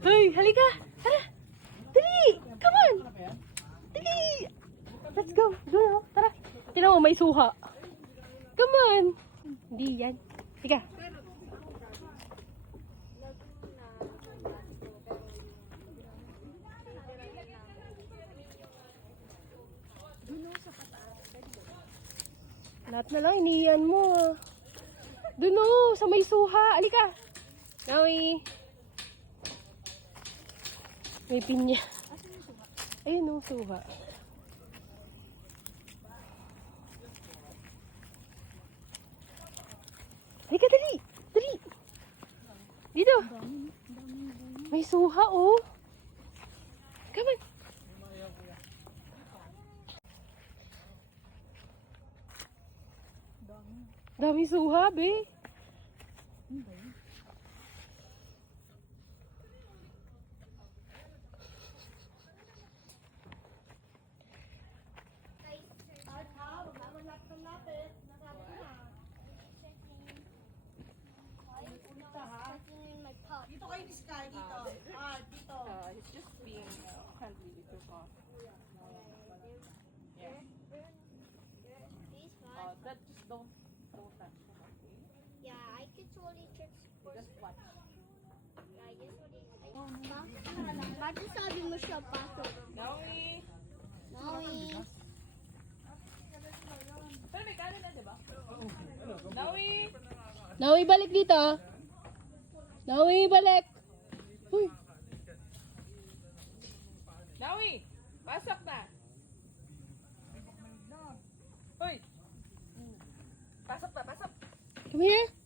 Hoy, halika! Tara! Dali! Come on! Dali! Let's go! Go! Tara! Tingnan mo, may suha. Come on! Hindi yan. Sige. Lahat na lang, iniyan mo. Doon o, sa may suha. Alika. Nawi. May pinya. Ayun o, suha. Alika, dali. Dali. Dito. May suha o. Come on. Dami suha, be. Dito kayo ni Sky, dito. Dito. It's just being friendly with your car. Yeah. These five. That just don't touch them, okay? Yeah, I can totally tricks for Just watch. I guess what is bakit sabi mo siya pasok? Naomi! Naomi. Pero may kanin na, diba? Naomi! Nawi, balik dito. Nawi, balik. Uy. Naomi! Pasok na! Hoy! Pasok na, pasok! Come here.